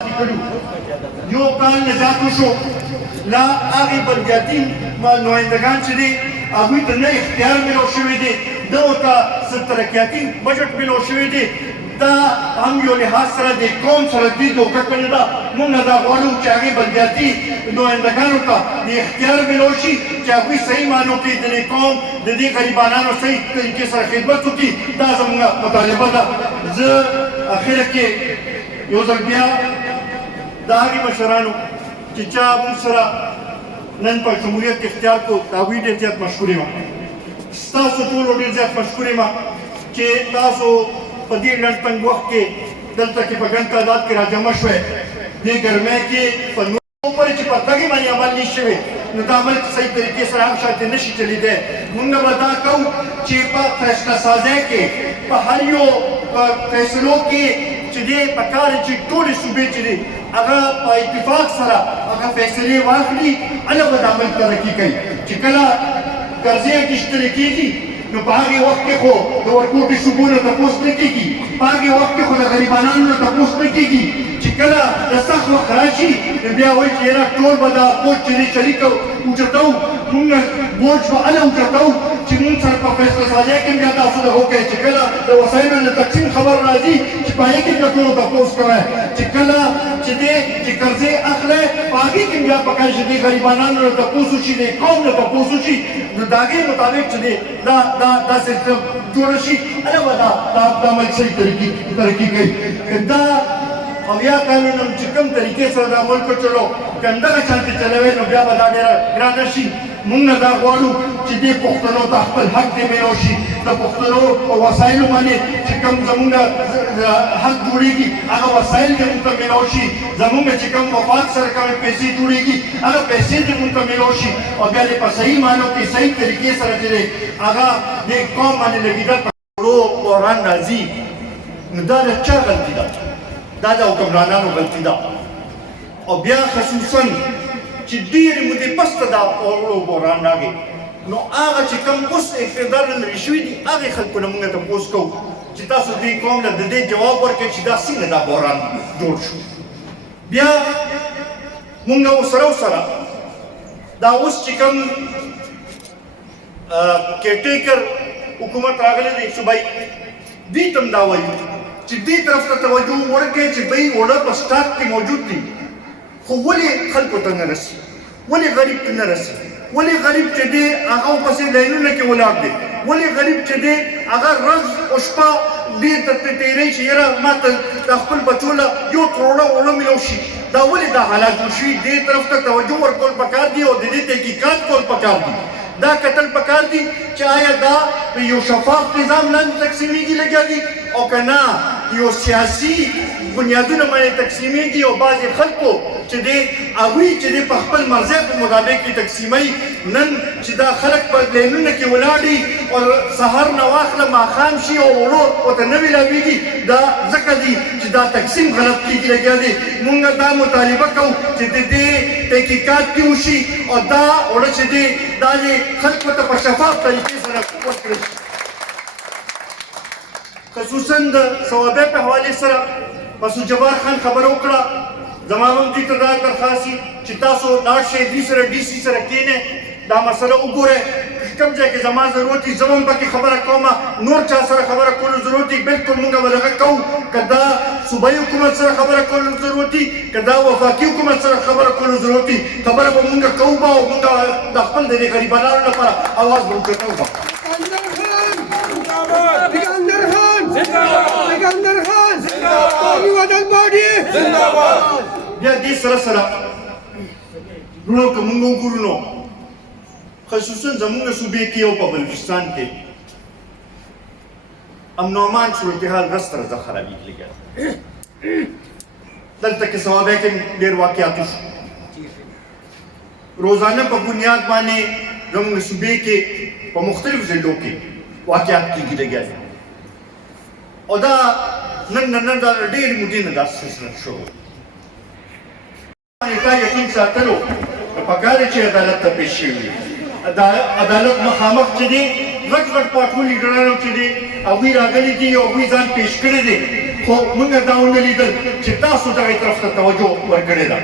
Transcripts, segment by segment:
یو کال نجات وشو لا هغې بلدیاتي نمایندګان چې دي هغوی ته نه اختیار میلاو شوی دی دغو ته څه ترقیاتي بجټ میلاو شوی دی دا هم یو لحاظ سره د قوم سره دوی دوکه کړې ده موږ نه دا غواړو چې هغې بلدیاتي نمایندګانو ته د اختیار میلاو شي چې هغوی صحیح معنو کې د دې قوم د دې غریبانانو صحیح طریقې سره خدمت وکړي دا زموږ مطالبه ده زه اخره کې یو ځل بیا د هغې مشرانو چې چا موږ سره نن په جمهوریت کې اختیار کړو د هغوی ډېر زیات مشکور یم ستاسو ټولو ډېر زیات مشکور یم چې تاسو په دې لنډ تنګ وخت کې دلته کې په ګڼ تعداد کې راجمع شوی دې ګرمۍ کې په نورو پورې چې په تګې باندې عمل نه شوی نو دا عمل په صحیح طریقې سره هم شاید نشي چلیدی موږ به دا کوو چې په فیصله سازۍ کې په هر یو فیصلو کې چې دی پکار چې ټولې صوبې چې دي هغه په اتفاق سره هغه فیصلې واخلي هله به د عمل ترقي کوي چې کله قرضې اخیستل کېږي نو په هغې وخت کې خو د ورکوټي صوبو نه تپوس نه کېږي په هغې وخت کې خو د غریبانانو نه تپوس نه کېږي چې کله د سخت وخت راشي نو بیا وایي چې یاره ټول به دا بوج چې دی شریک اوچتوو موږ بوج به هله اوچتوو چې موږ سره په فیصله سازۍ کې بیا تاسو دغه وکړئ چې کله د وسایلو د تقسیم خبر راځي چې په هغې کې بیا ټولو تپوس کوئ چې کله چې دی چې قرضې اخلی په هغې کې بیا پکار چې دی غریبانانو نه تپوس وشي د قوم نه تپوس وشي نو د هغې مطابق چې دی دا سیستم جوړه شي هله به دا عمل صحیح ترقي کوي دا اویا کالونه چې کوم طریقې سره دا ملک چلو که همدغه شانتې چلوي نو بیا به دا ډېره ګرانه شي موږ نه دا غواړو چې دې پښتنو ته خپل حق دې میلاو شي د پښتنو په وسایلو باندې چې کوم زموږ حق جوړېږي هغه وسایل دې موږ ته میلاو شي زموږ چې کوم مفاد سره کومې پیسې جوړېږي هغه پیسې دې موږ ته میلاو شي او بیا دې په صحیح معنو کې صحیح طریقې سره چې دی هغه دې قوم باندې لګېدل په وړو بحران راځي نو دا د چا غلطي ده دا د حکمرانانو غلطي ده او بیا خصوصا چې ډېرې مودې پس ته دا وړو بحران راغی نو هغه چې کوم اوس اقتدار لري شوي دي هغې خلکو نه موږ تپوس کوو چې تاسو دې قوم له د دې جواب ورکړئ چې دا څنګه دا بحران جوړ شو بیا موږ ورسره دا اوس چې کوم کیرټیکر حکومت راغلی دی صوبایي دوی ته هم دا وایي چې دې طرف ته توجه ورکړئ چې دوی اوړه په سټاک کې موجود دي خو ولې خلکو ته نه رسي ولې غریب ته نه رسي ولې غریب چې دی هغه ورپسې لاینونه کې ولاړ دی ولې غریب چې دی هغه ورځ او شپه دې ته تېروي چې یاره ما ته د خپل بچو له 1 کروړه اوړه میلاو شي دا ولې دا حالات جوړ شوي دې طرف ته توجه ورکول پکار دي او د دې تحقیقات کول پکار دي دا کتل پکار دي چې آیا دا په یو شفاف نظام لاندې تقسیمیږي لګیا دي او که نه یو سیاسي بنیادونه باندې تقسیمیږي او بعضې خلکو چې دی هغوی چې دی په خپل مرضۍ په مطابق کې تقسیموي نن چې دا خلک په لینونه کې ولاړ دي او سهار نه واخله ماښام شي او اوړه ورته نه میلاویږي دا ځکه دي چې دا تقسیم غلط کېږي لګیا دی مونږ دا مطالبه کوو چې د دې تحقیقات کې وشي او دا اوړه چې دی دا دې خلکو ته په شفاف طریقې سره ورکړل شي خصوصا د ثوابۍ په حوالې سره مسعود جبار خان خبره وکړه زما هم دوی ته دا درخواست چې تاسو لاړ شئ دوی سره ډي سي سره کښېنئ دا مسله وګورئ کوم ځای کې زما ضرورت وي زه هم پکې خبره کوم نور چا سره خبره کولو ضرورت وي بلکل موږ به دغه کوو که دا صوبایي حکومت سره خبره کولو ضرورت وي که دا وفاقي حکومت سره خبره کولو ضرورت وي خبره به موږ کوو به او موږ د خپل د دې غریبانانو لپاره اواز به اوچتوو به بیا دې سره وروڼو که موږ وګورو نو خصوصا زموږ صوبې کې او په بلوچستان کې امن و امان صورتحال ورځ تر ورځه خرابېږي لګیا دلته کې ثوابۍ کې ډېر واقعات وشو روزانه په بنیاد باندې زموږ صوبې کې په مختلفو ضلعو کې واقعات کېږي لګیا او دا نن دا ډېرې مودې نه دا سلسله شوی تا یقین ساتلو پکار دی چې عدالت ته پیش شوي عدالت مخامخ چې دی غټ پاټول لیډرانو چې دی هغوی راغلي دي او هغوی ځان پیش کړی دی خو موږ دا ونه لیدل چې تاسو دغې طرف ته توجه ورکړې ده.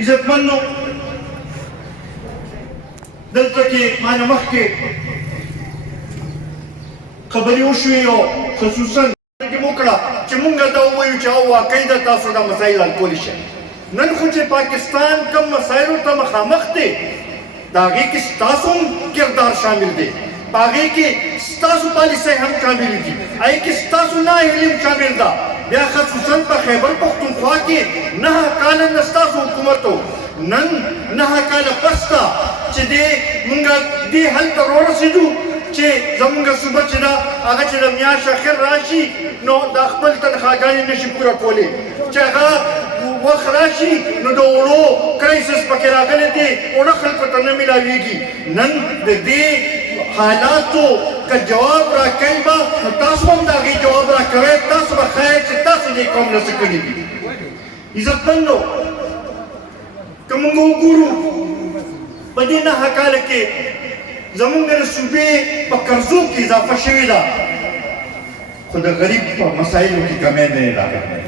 عزتمنو، دلته کې مانه مخکې خبرې وشوې او خصوصا کې مو کړه چې موږ دا ووایو چې او واقعي ده تاسو دا مسایل حل کولی شئ. نن خو چې پاکستان کوم مسایلو ته مخامخ دی د هغې کې ستاسو هم کردار شامل دی، په هغې کې ستاسو پالیسۍ هم شاملې دي، هغې کې ستاسو نااهلي هم شامل ده. بیا خصوصا په خیبر پښتونخوا کې 9 کاله نه ستاسو حکومت و، نن 9 کاله پس ته چې دی موږ دې حل ته ورسېدو چې زموږ صوبه چې ده هغه چې د میاشت اخر راشي نو د خپل تنخواګانې نشي پوره کولی، چې هغه وخت راشي نو د وړو کرایسس پکې راغلی دی، وړه خلکو ته نه میلاویږي. نن د دې حالاتو که جواب راکوي به نو تاسو هم د هغې جواب راکوئ، تاسو به ښایئ چې تاسو دې قوم نه څه کړي دي. عزتمندو، که موږ وګورو په دې 9 کاله کې زمونږ د صوبې په قرضو کې اضافه شوې ده، خو د غریب په مسایلو کې کمی نه دی راغلی.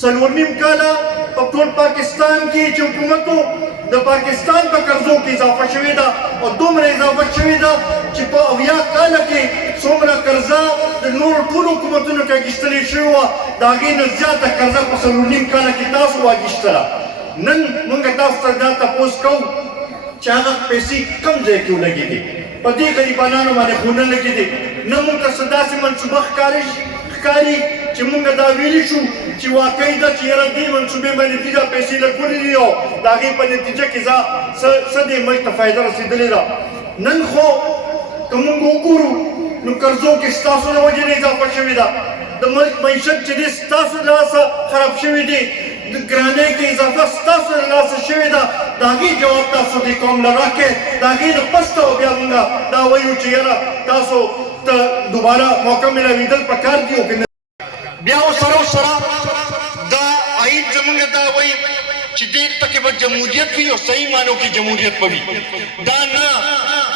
4.5 کاله په ټول پاکستان کې چې حکومت د پاکستان په قرضو کې اضافه شوې ده او دومره اضافه شوې ده چې په 80 کاله کې څومره قرضه د نورو ټولو حکومتونو کې اخیستلې شوې وه د هغې نه زیاته قرضه په 4.5 کاله کې تاسو واخیستله. نن موږ تاسو ته دا تپوس کوو چې هغه پیسې کوم ځای کې ولګېدې، په دې غریبانانو باندې خو نه لګېدې. نه موږ ته څه داسې منصوبه ښکاري چې موږ دا ویلي شو چې واقعي ده چې یاره دې منصوبې باندې دې دا پیسې لګولې دي او د هغې په نتیجه کې څه دې ملک ته فایده رسېدلې ده. نن خو که موږ وګورو نو قرضو کې ستاسو د وجې نه اضافه شوې ده، د ملک معیشت چې دی ستاسو له لاسه خراب شوی دی، د ګرانۍ کې اضافه ستاسو له لاسه شوې ده، د هغې جواب تاسو دې قوم له راکړئ. د هغې نه پس ته بیا موږ دا وایو چې یاره تاسو ته دوباره موقع میلاوېدل پکار دي او که نه. بیا ورسره دا عاید زموږ دا وایي چې دې پکې به جمهوریت وي او صحیح معنو کې جمهوریت به وي، دا نه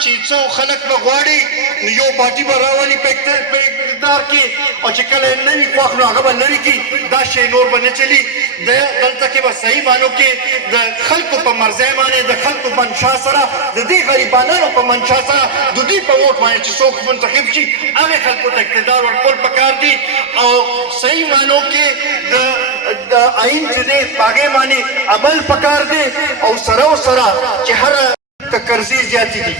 چې څو خلک به غواړي نو یو پارټي به راولي په اقتدار کې او چې کله یې نه وي خوښ نو هغه به لرې کړي، دا شی نور به نه چلي. دلته کې به صحیح معنو کې د خلکو په مرضۍ باندې د خلکو منشا سره د دې غریبانانو په منشا سره د دوی په ووټ باندې چې څوک منتخب شي هغې خلکو ته اقتدار ورکول پکار دي او صحیح معنو کې د آئین چې دی په هغې باندې عمل پکار دی او سره چې هره که قرضې زیاتې دي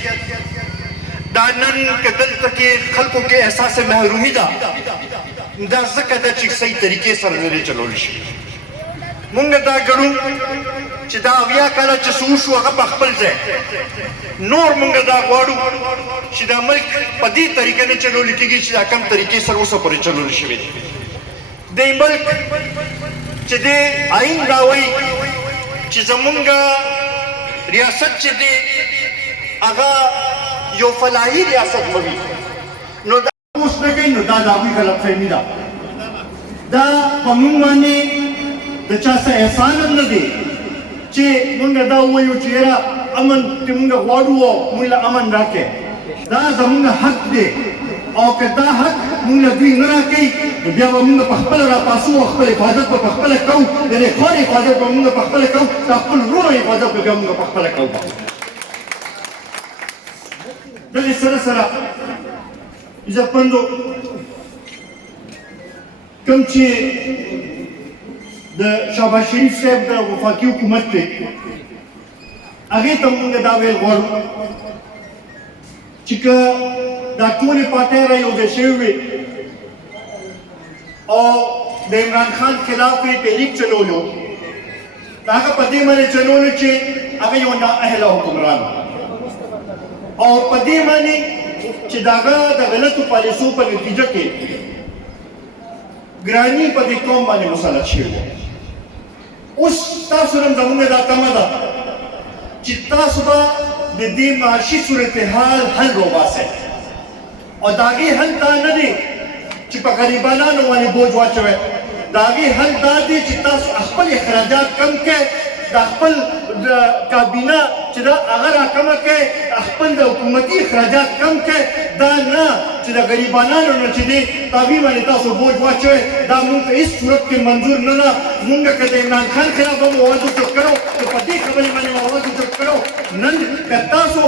دا نن که دلته کې خلکو کې احساس محرومي ده دا ځکه ده چې صحیح طریقې سره نه دی چلولی شي. مونږ دا ګڼو چې دا 80 کاله چې څه وشو هغه په خپل ځای، نور مونږ دا غواړو چې دا ملک په دې طریقه نه چلولی کېږي چې دا کم طریقې سره اوسه پورې چلولی شوی دی. دې ملک چې دی آئین دا وایي چې زمونږ ریاست چې دی هغه یو فلاحي ریاست به وي، نو دا اوس نه کوي نو دا د هغوی غلطفهمي ده. دا په موږ باندې د چا څه احسان هم نه دی چې موږ دا ووایو چې یاره امن چې موږ غواړو او موږ له امن راکړئ، دا زموږ حق دی او که دا حق موږ له دوی نه راکوي نو بیا به موږ په خپله راپاڅو او خپل حفاظت به په خپله کوو، د دې ښار حفاظت به موږ په خپله کوو، د خپل وروڼو حفاظت به بیا موږ په خپله کوو. دغې سره عزتمندو کوم چې د شهباز شریف صاحب د وفاقي حکومت دی هغې ته موږ دا ویل غواړو چې که دا ټولې پارټۍ را یو ځای شوې وې او د عمران خان خلاف یې تحریک چلولو د هغه په دې باندې چلولو چې هغه یو نااهله حکمران او په دې باندې چې د هغه د غلطو پالیسو په نتیجه کې ګراني په دې قوم باندې مسلط شوې وه. اوس تاسو هم زموږ دا تمه ده چې تاسو به د دې معاشي صورتحال حل راوباسئ او د هغې حل دا نه دی چې په غریبانانو باندې بوج واچوئ، د هغې حل دا دی چې تاسو خپل اخراجات کم کړئ، د خپل کابینه چې چې دا هغه راکمه کې خپل د حکومتي اخراجات کم کې دا نه چې د غریبانو نه چې دی تابع باندې تاسو بوج واچوي دا موږ په هیڅ صورت کې منظور نه ده. موږ که د عمران خان خلاف هم اواز وچت کړو نو په دې خبرې باندې اواز وچت کړو. نن که تاسو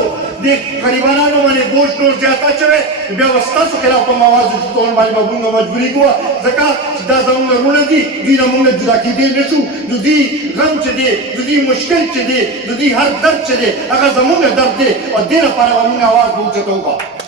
د غریبانو باندې بوج نور زیات اچوي بیا به ستاسو خلاف هم اواز وچتول باندې به موږ مجبوري کوو ځکه چې دا زموږ وروڼه دي دوی نه موږ جدا کېدی نه شو. د دوی غم چې دی د دوی مشکل چې دی د دوی هر درد چې دی هغه زموږ درد دی او دې لپاره به موږ اواز وچتو.